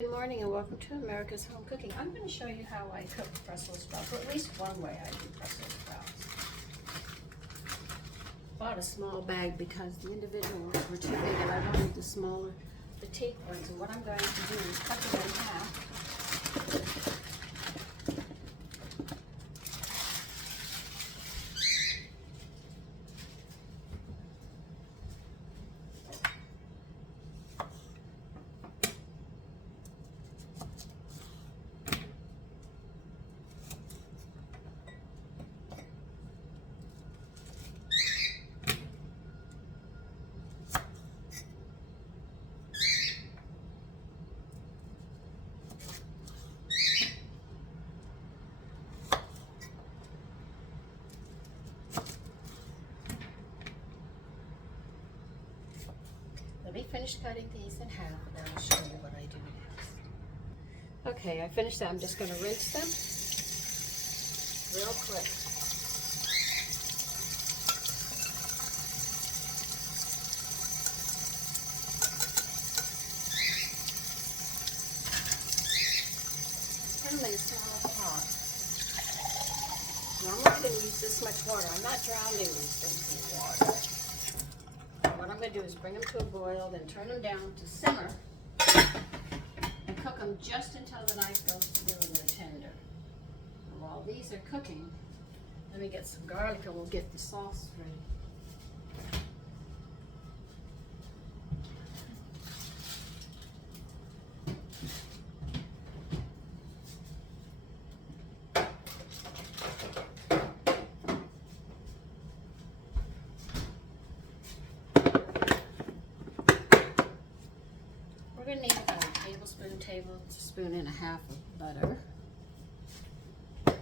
Good morning and welcome to America's Home Cooking. I'm going to show you how I cook Brussels sprouts, or at least one way I do Brussels sprouts. Bought a small bag because the individual ones were too big and I wanted the smaller petite ones. And what I'm going to do is cut them in half. Let me finish cutting these in half and then I'll show you what I do next. Okay, I finished that. I'm just going to rinse them real quick. Put them in a small pot. Now I'm not going to use this much water. I'm not drowning these things in water. What I'm going to do is bring them to a boil, then turn them down to simmer, and cook them just until the knife goes through and they're tender. And while these are cooking, let me get some garlic and we'll get the sauce ready. We're going to need about a tablespoon and a half of butter. Let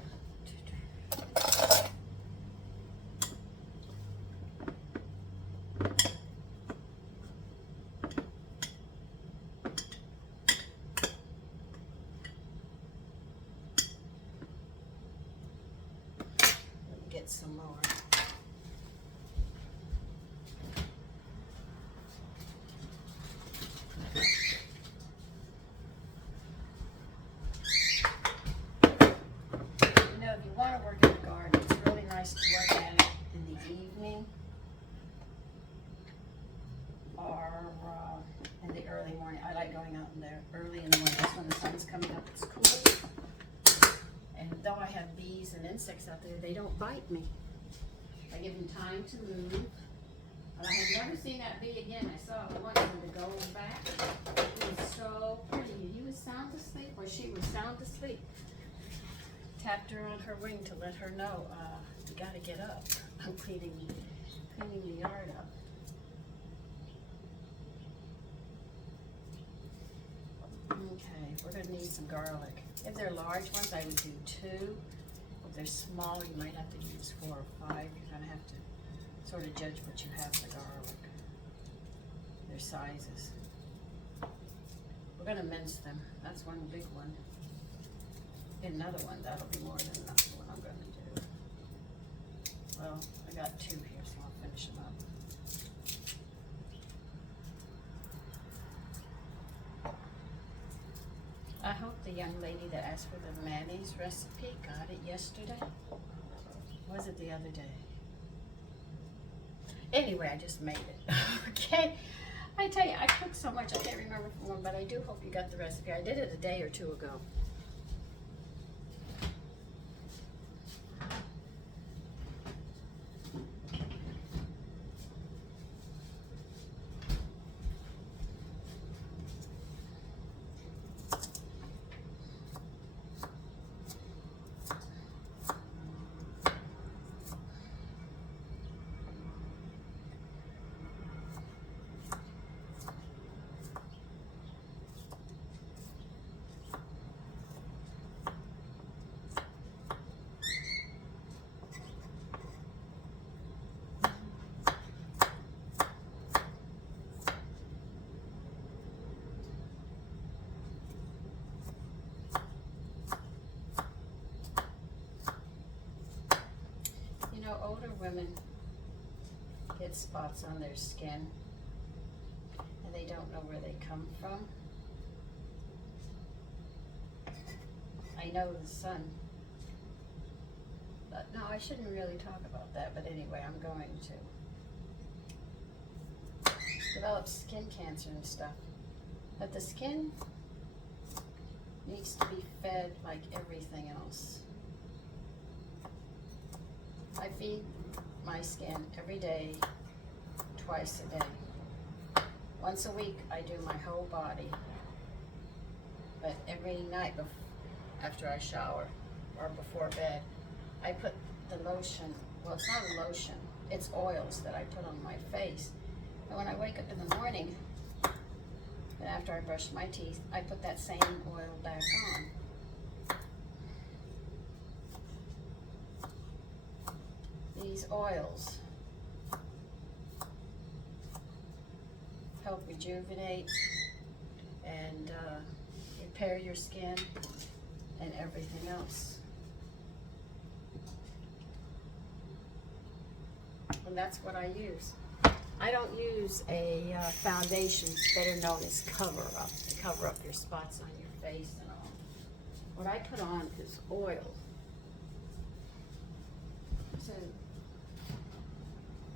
me get some more. If you want to work in the garden, it's really nice to work at it in the evening or in the early morning. I like going out in there early in the morning. That's when the sun's coming up. It's cool. And though I have bees and insects out there, they don't bite me. I give them time to move. But I have never seen that bee again. I saw it once in the gold back. It was so pretty. He was sound asleep, or she was sound asleep. Tapped her on her wing to let her know, you gotta get up. I'm cleaning the yard up. Okay, we're gonna need some garlic. If they're large ones, I would do 2. If they're smaller, you might have to use 4 or 5. You're gonna have to sort of judge what you have for garlic. Their sizes. We're gonna mince them. That's one big one. Another one, that'll be more than enough for what I'm going to do. Well, I got 2 here, so I'll finish them up. I hope the young lady that asked for the mayonnaise recipe got it yesterday. Or was it the other day? Anyway, I just made it. Okay? I tell you, I cook so much I can't remember for one, but I do hope you got the recipe. I did it a day or 2 ago. Older women get spots on their skin and they don't know where they come from. I know the sun. But no, I shouldn't really talk about that, but anyway, I'm going to develop skin cancer and stuff. But the skin needs to be fed like everything else. I feed my skin every day, twice a day. Once a week, I do my whole body. But every night after I shower or before bed, I put the lotion, well, it's not a lotion, it's oils that I put on my face. And when I wake up in the morning, and after I brush my teeth, I put that same oil back on. These oils help rejuvenate and repair your skin and everything else. And that's what I use. I don't use a foundation, better known as cover-up, to cover up your spots on your face and all. What I put on is oil. So,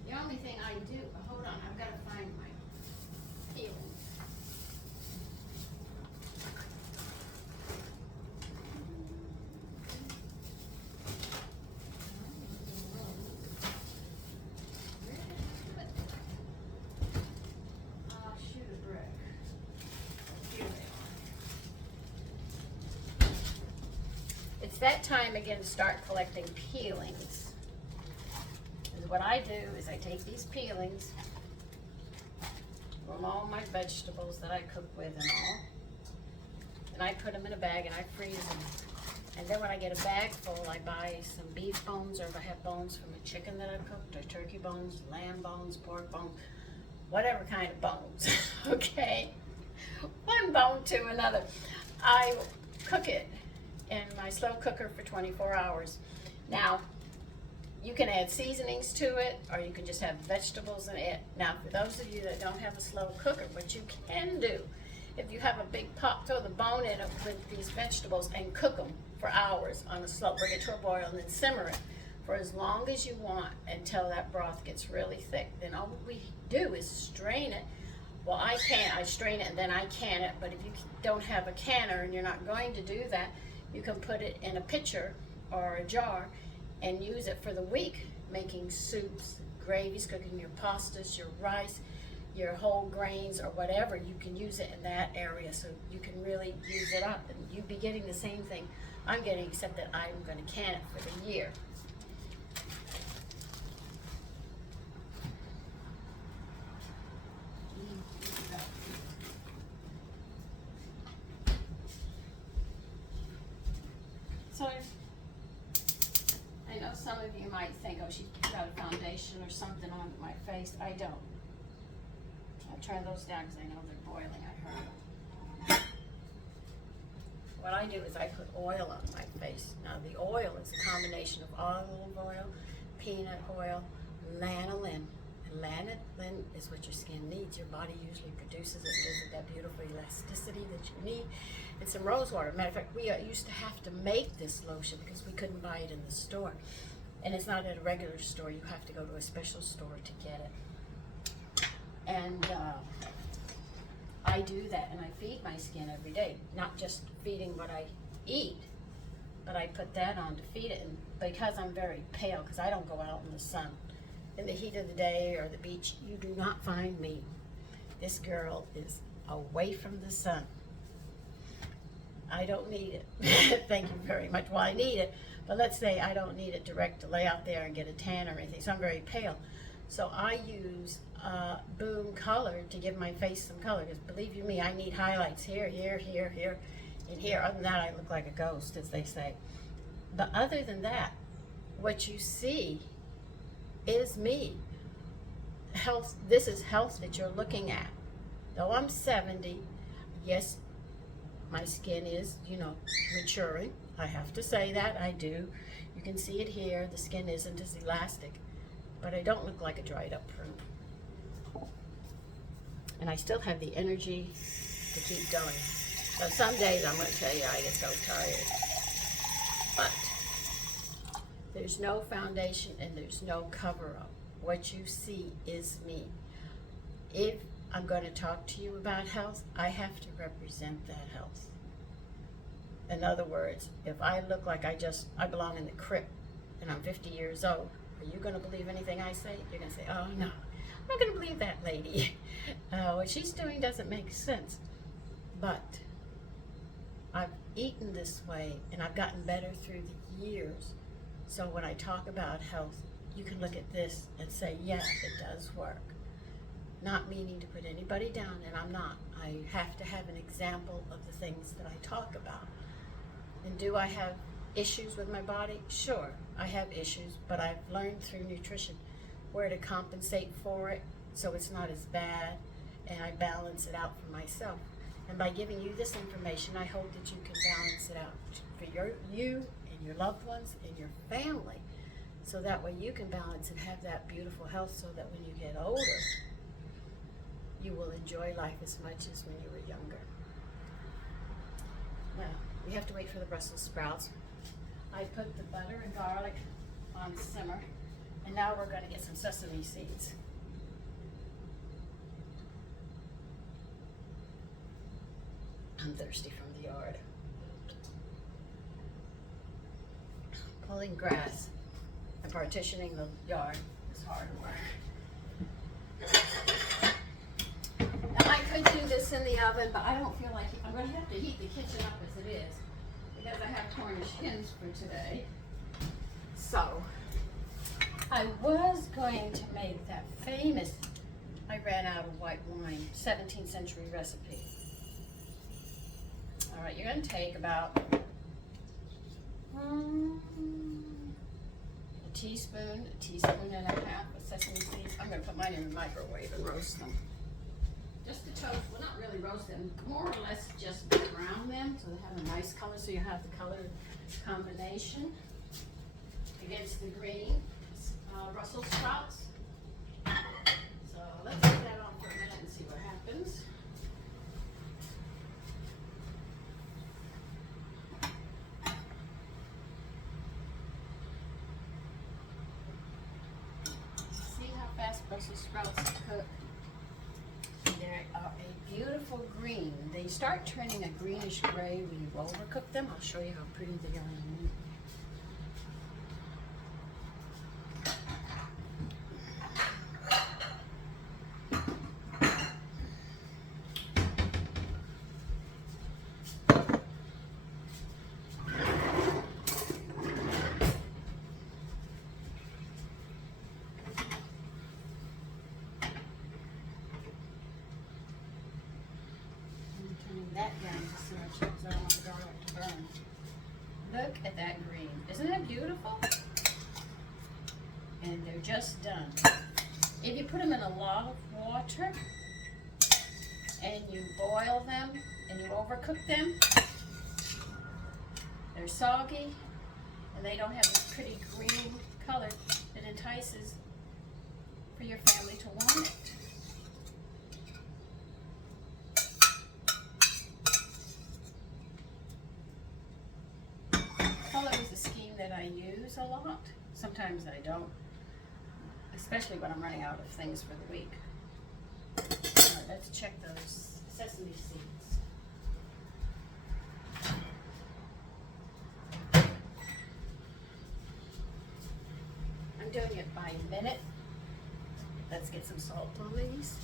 the only thing I do, hold on, I've got to find my peelings. It's that time again to start collecting peelings. And what I do is I take these peelings from all my vegetables that I cook with and all, and I put them in a bag and I freeze them. And then when I get a bag full, I buy some beef bones, or if I have bones from a chicken that I've cooked, or turkey bones, lamb bones, pork bones, whatever kind of bones, okay? One bone to another. I cook it in my slow cooker for 24 hours. Now, you can add seasonings to it, or you can just have vegetables in it. Now, for those of you that don't have a slow cooker, what you can do, if you have a big pot, throw the bone in it with these vegetables and cook them for hours on a slow, bring it to a boil, and then simmer it for as long as you want until that broth gets really thick. Then all we do is strain it. Well, I strain it and then I can it, but if you don't have a canner and you're not going to do that, you can put it in a pitcher or a jar and use it for the week, making soups, gravies, cooking your pastas, your rice, your whole grains, or whatever. You can use it in that area, so you can really use it up. And you'd be getting the same thing I'm getting, except that I'm going to can it for the year. So, I know some of you might think, oh, she's got a foundation or something on my face. I don't. I'll turn those down because I know they're boiling. I heard. What I do is I put oil on my face. Now, the oil is a combination of olive oil, peanut oil, lanolin. And lanolin is what your skin needs. Your body usually produces it. It gives it that beautiful elasticity that you need. And some rose water. Matter of fact, we used to have to make this lotion because we couldn't buy it in the store. And it's not at a regular store. You have to go to a special store to get it. And I do that, and I feed my skin every day. Not just feeding what I eat, but I put that on to feed it. And because I'm very pale, because I don't go out in the sun, in the heat of the day or the beach, you do not find me. This girl is away from the sun. I don't need it. Thank you very much. Well, I need it, but let's say I don't need it direct to lay out there and get a tan or anything, so I'm very pale. So I use Boom Color to give my face some color, because believe you me, I need highlights here, here, here, here, and here. Other than that, I look like a ghost, as they say. But other than that, what you see is me. Health. This is health that you're looking at. Though I'm 70, yes, my skin is, maturing. I have to say that. I do. You can see it here. The skin isn't as elastic. But I don't look like a dried up prune. And I still have the energy to keep going. So some days I'm going to tell you I get so tired. But there's no foundation and there's no cover-up. What you see is me. If I'm going to talk to you about health, I have to represent that health. In other words, if I look like I belong in the crypt and I'm 50 years old, are you going to believe anything I say? You're going to say, oh no, I'm not going to believe that lady. What she's doing doesn't make sense. But I've eaten this way and I've gotten better through the years. So when I talk about health, you can look at this and say, yes, it does work. Not meaning to put anybody down, and I'm not. I have to have an example of the things that I talk about. And do I have issues with my body? Sure, I have issues, but I've learned through nutrition where to compensate for it so it's not as bad, and I balance it out for myself. And by giving you this information, I hope that you can balance it out for you and your loved ones and your family, so that way you can balance and have that beautiful health, so that when you get older, you will enjoy life as much as when you were younger. Well, we have to wait for the Brussels sprouts. I put the butter and garlic on simmer, and now we're going to get some sesame seeds. I'm thirsty from the yard. Pulling grass and partitioning the yard is hard work. Now, I could do this in the oven, but I don't feel like it. I'm going to have to heat the kitchen up as it is, because I have Cornish hens for today. So, I was going to make that famous, I ran out of white wine, 17th century recipe. All right, you're going to take about a teaspoon and a half of sesame seeds. I'm going to put mine in the microwave and roast them. Just to toast, well, not really roast them, more or less just brown them so they have a nice color, so you have the color combination against the green Brussels sprouts. So let's leave that on for a minute and see what happens. See how fast Brussels sprouts cook? They are a beautiful green. They start turning a greenish gray when you overcook them. I'll show you how pretty they are in a minute. That down to simmer because I don't want the garlic to burn. Look at that green. Isn't that beautiful? And they're just done. If you put them in a lot of water and you boil them and you overcook them, they're soggy and they don't have this pretty green color that entices for your family to want it. Color is a scheme that I use a lot. Sometimes I don't, especially when I'm running out of things for the week. All right, let's check those sesame seeds. I'm doing it by a minute. Let's get some salt on these.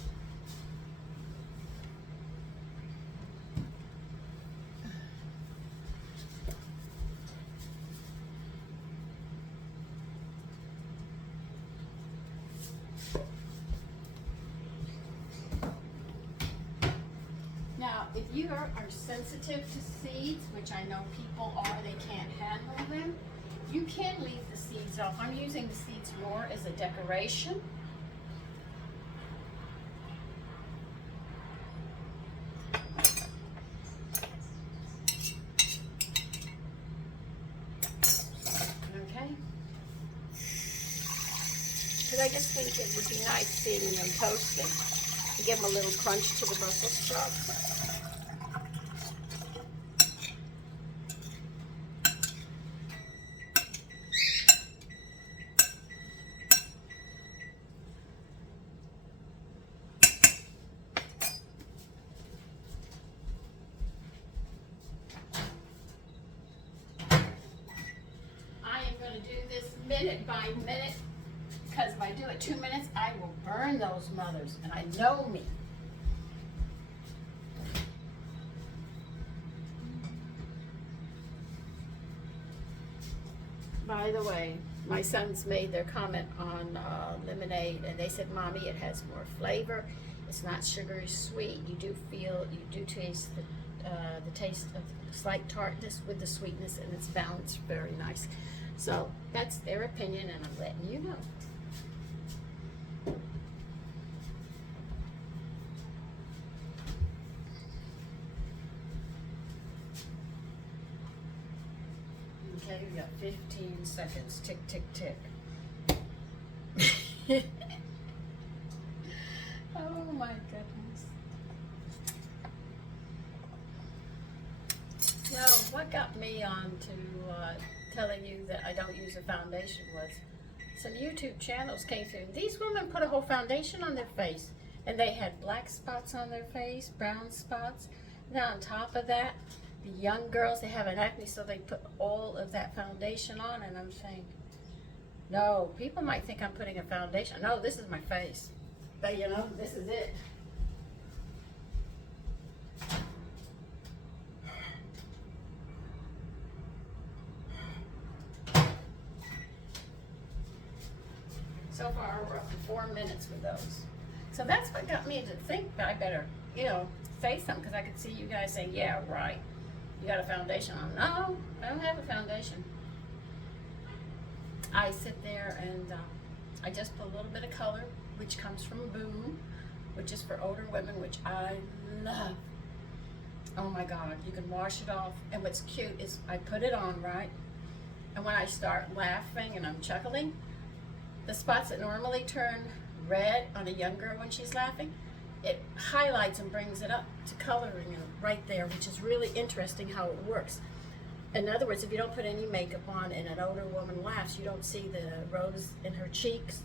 Now, if you are sensitive to seeds, which I know people are, they can't handle them, you can leave the seeds off. I'm using the seeds more as a decoration. Okay. Because I just think it would be nice seeing them toasted to give them a little crunch to the Brussels sprouts. minute by minute, because if I do it 2 minutes, I will burn those mothers, and I know me. By the way, my sons made their comment on lemonade, and they said, "Mommy, it has more flavor. It's not sugary sweet. You do taste the taste of slight tartness with the sweetness, and it's balanced very nice." So that's their opinion, and I'm letting you know. Okay, we got 15 seconds. Tick, tick, tick. Oh my goodness. So what got me on to telling you that I don't use a foundation was some YouTube channels came through. These women put a whole foundation on their face, and they had black spots on their face, brown spots. Now on top of that, the young girls, they have an acne, so they put all of that foundation on, and I'm saying, no, people might think I'm putting a foundation. No, this is my face. But you know, this is it. So far, we're up to 4 minutes with those. So that's what got me to think that I better, say something, because I could see you guys saying, yeah, right. You got a foundation on. No, I don't have a foundation. I sit there and I just put a little bit of color, which comes from Boom, which is for older women, which I love. Oh my God, you can wash it off. And what's cute is I put it on, right? And when I start laughing and I'm chuckling, the spots that normally turn red on a young girl when she's laughing, it highlights and brings it up to coloring right there, which is really interesting how it works. In other words, if you don't put any makeup on and an older woman laughs, you don't see the rose in her cheeks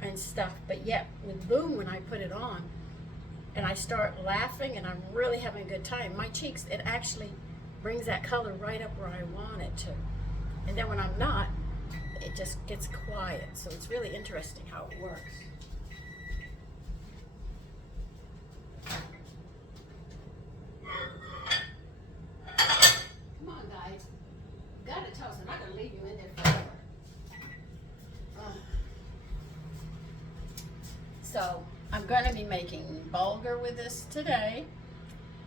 and stuff. But yet, with Boom, when I put it on and I start laughing and I'm really having a good time, my cheeks, it actually brings that color right up where I want it to. And then when I'm not, it just gets quiet. So it's really interesting how it works. Come on, guys. You gotta toast. I'm not gonna leave you in there forever. So I'm gonna be making bulgur with this today.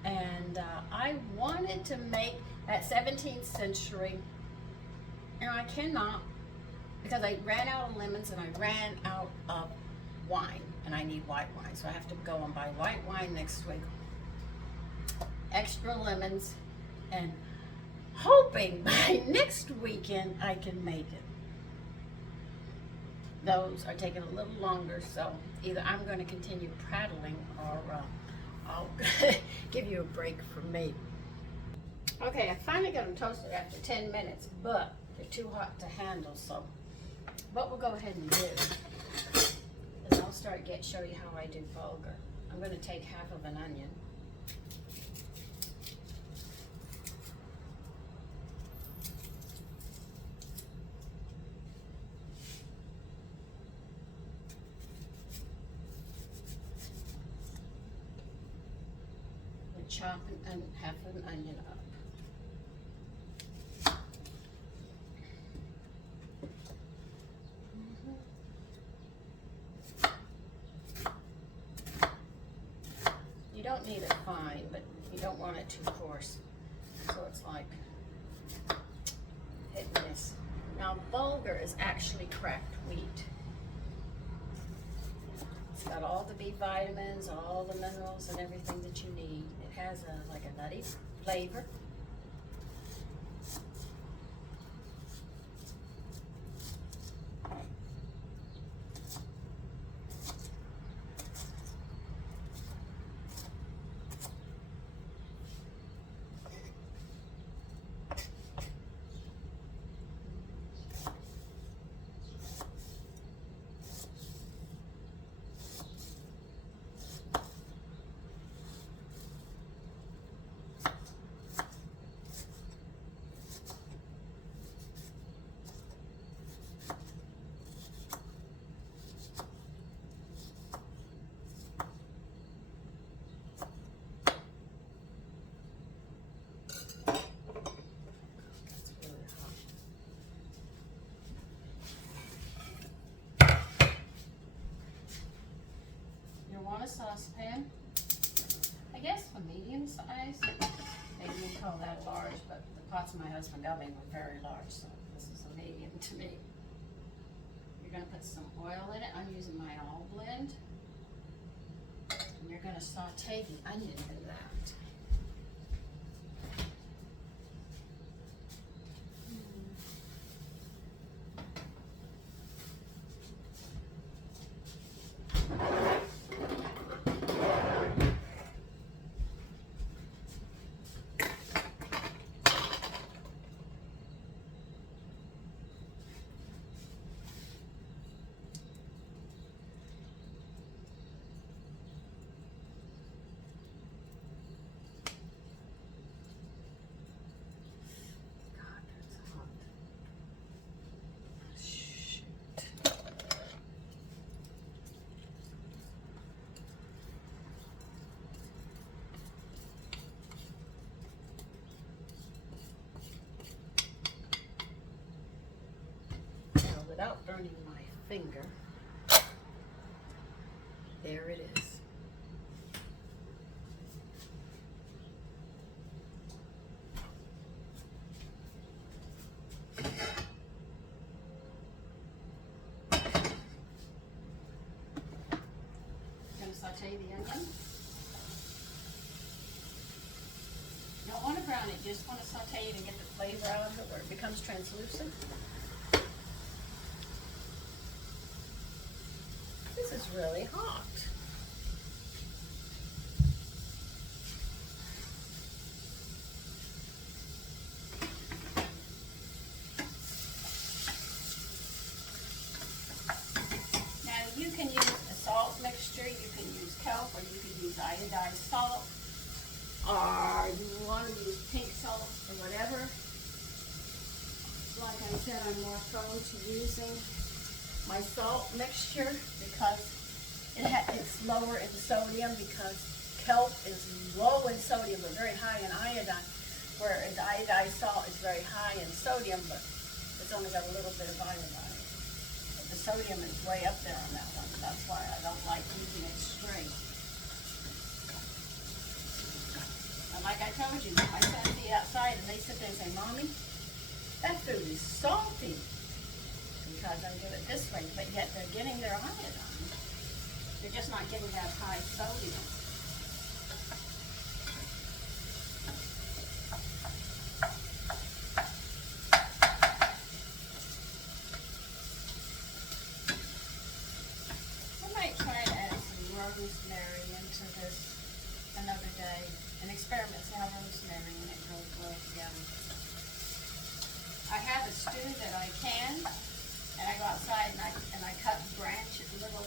And I wanted to make that 17th century, and I cannot, because I ran out of lemons and I ran out of wine, and I need white wine, so I have to go and buy white wine next week. Extra lemons, and hoping by next weekend I can make it. Those are taking a little longer, so either I'm going to continue prattling or I'll give you a break from me. Okay, I finally got them toasted after 10 minutes, but they're too hot to handle, so what we'll go ahead and do is I'll show you how I do bulgur. I'm going to take half of an onion. Chop half an onion up. You don't need it fine, but you don't want it too coarse. So it's like hit and miss. Now bulgur is actually cracked wheat. It's got all the B vitamins, all the minerals and everything that you need. It has like a nutty flavor. but the pots my husband got me were very large, so this is a medium to me. You're gonna put some oil in it. I'm using my all blend. And you're gonna saute the onion in that. Without burning my finger, there it is. Gonna saute the onion. You don't want to brown it, just want to saute it and get the flavor out of it where it becomes translucent. This is really hot. Now you can use a salt mixture, you can use kelp, or you can use iodized salt, or you want to use pink salt or whatever. Like I said, I'm more prone to using my salt mixture because it's lower in sodium, because kelp is low in sodium but very high in iodine, whereas iodized salt is very high in sodium but it's only got a little bit of iodine. But the sodium is way up there on that one. That's why I don't like using it straight. And like I told you, my sons eat outside and they sit there and say, "Mommy, that food is salty," because I'm doing it this way, but yet they're getting their iodine. They're just not getting that high sodium. I might try to add some rosemary into this another day and experiment, see how rosemary and it goes well together. I have a stew that I can, and I go outside and I cut branches, little,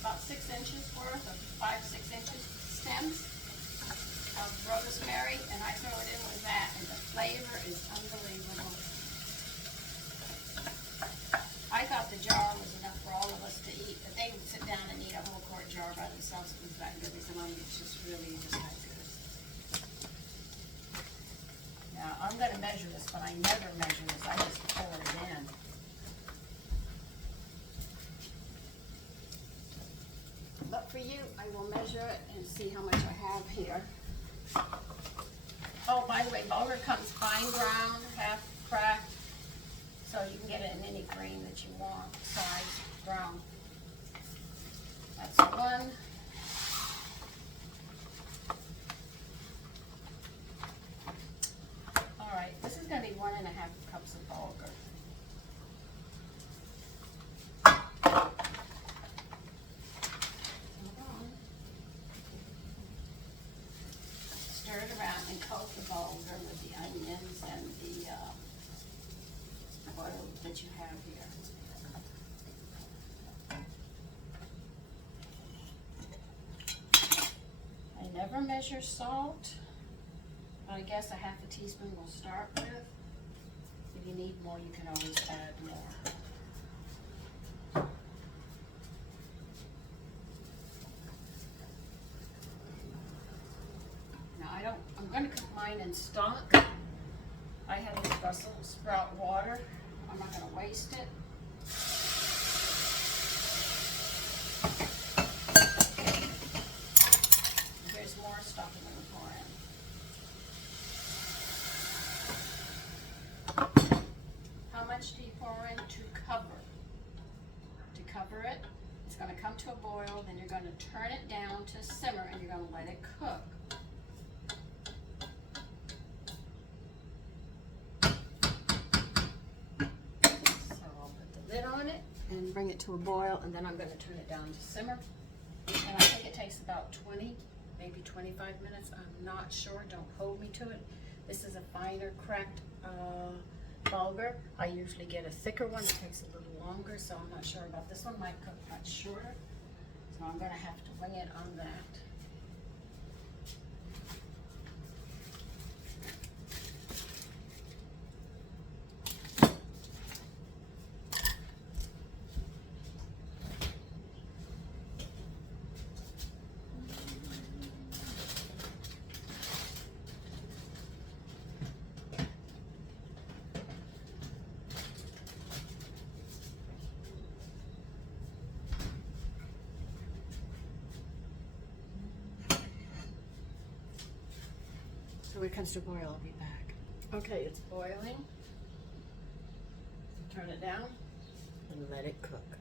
about 6 inches worth of 5-6 inches stems of rosemary, and I throw it in with that, and the flavor is unbelievable. I thought the jar was enough for all of us to eat, but they would sit down and eat a whole quart jar by themselves. It was that good. They said, "Mommy, it's just really just that good." Now, I'm going to measure this, but I never measure this. I just pour it in. But for you, I will measure it and see how much I have here. Oh, by the way, bulgur comes fine ground, half cracked, so you can get it in any grain that you want, size, ground. That's one. Alright, this is going to be 1.5 cups of bulgur. Stir it around and coat the bulgur with the onions and the oil that you have here. I never measure salt, but I guess a 1/2 teaspoon will start with. If you need more, you can always add more. I'm going to cook mine in stock. I have this Brussels sprout water. I'm not going to waste it. Here's more stuff I'm going to pour in. cover it. It's gonna come to a boil, then you're gonna turn it down to simmer and you're gonna let it cook. So I'll put the lid on it and bring it to a boil, and then I'm gonna turn it down to simmer. And I think it takes about 20, maybe 25 minutes. I'm not sure, don't hold me to it. This is a finer cracked bulgar. I usually get a thicker one. It takes a little longer, so I'm not sure about this one. Might cook much shorter. So I'm gonna have to wing it on that. So when it comes to boil, I'll be back. Okay, it's boiling. Turn it down and let it cook.